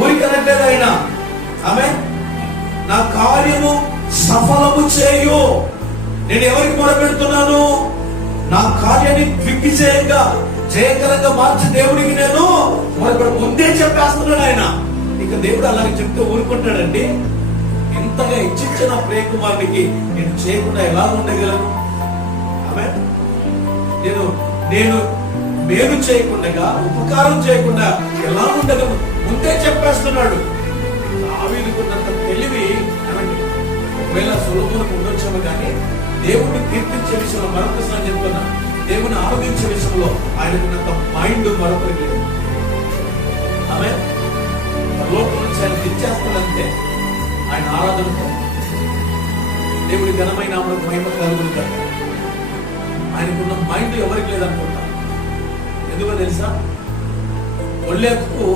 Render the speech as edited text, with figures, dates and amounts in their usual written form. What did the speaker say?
ఊరికనట్లేదు ఆయన. ఆమె నా కార్యము సఫలము చేయు. నేను ఎవరికి మొరపెడుతున్నాను? నా కార్యాన్ని దిగ్విజయంగా జయకరంగా మార్చి దేవుడికి నేను ముందే చెప్పేస్తున్నాడు ఆయన. ఇక దేవుడు అలాగే చెప్తే ఊరుకుంటాడండి? ఇంతగా ఇచ్చిన ప్రియ కుమారునికి నేను చేయకుండా ఎలా ఉండగలను? ఆమె నేను మేలు చేయకుండా, ఉపకారం చేయకుండా ఎలా ఉండగలను? ముందే చెప్పేస్తున్నాడు. దావీదుకున్నంత తెలివి ఒకవేళ సొలొమోనుకు ఉండొచ్చాము, కానీ దేవుడిని కీర్తించే విషయంలో, మరొకసారి చెప్తున్నా, దేవుని ఆరాధించే విషయంలో ఆయనకున్నంత మైండ్ మరొకరికి లేదు. ఆమె లోపల నుంచి ఆయన తెచ్చేస్తాడంటే ఆయన ఆరాధనతో దేవుడి ఘనమైన మహిమ కలుగుతాడు. ఆయనకున్న మైండ్ ఎవరికి లేదనుకుంటా. ఎందుకో తెలుసా? ఒళ్ళెత్తుకు